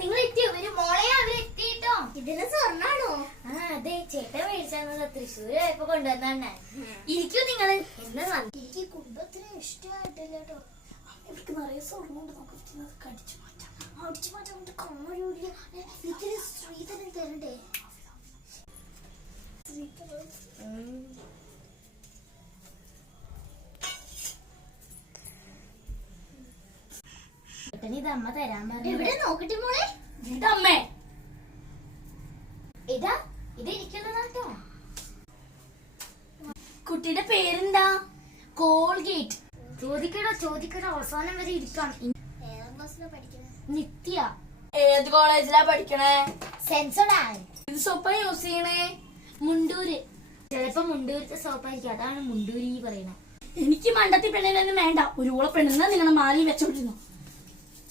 നിങ്ങൾ എത്തിയോ? മോളെ അവരെത്തിട്ടോ. ഇതിന് സ്വർണ്ണാണോ? അതെ, ചേട്ടൻ മേടിച്ചാണ്. തൃശ്ശൂര് പോയപ്പോ കൊണ്ടുവന്നാണ്. ഇരിക്കും നിങ്ങള്. എന്താ എനിക്ക് കുടുംബത്തിന് ഇഷ്ടമായിട്ടില്ല കേട്ടോ. ഇവർക്ക് നിറയെ സ്വർണ്ണമുണ്ട്. നമുക്ക് കടിച്ചു മാറ്റാം. അടിച്ചു മാറ്റാൻ കമ്മൂരില്ല. ഇതിന് ശ്രീധരൻ തരണ്ടേ? ഇത് അമ്മ തരാൻ പറഞ്ഞു. എവിടെ നോക്കട്ടെ മോളെ. ഇതമ്മേ, ഇതാ ഇത് ഇരിക്കുന്നതാട്ടോ. കുട്ടിയുടെ പേരെന്താ? കോൾഗേറ്റ്. ചോദിക്കടോ അവസാനം വരെ ഇരിക്കണം. ഏതാം ക്ലാസ്സിലാ പഠിക്കണേ? നിത്യ. ഏത് കോളേജിലാ പഠിക്കണേ? സെൻസോഡാൻ. ഇത് സോപ്പാ യൂസ് ചെയ്യണേ? മുണ്ടൂര്. ചിലപ്പോ മുണ്ടൂരത്തെ സോപ്പായിരിക്കും, അതാണ് മുണ്ടൂരി പറയണേ. എനിക്ക് മണ്ടത്തി പെണ്ണിനൊന്നും വേണ്ട. ഒരു ഓളെ പെണ്ണെന്നാ നിങ്ങളെ മാലി വെച്ചോണ്ടിരുന്നു.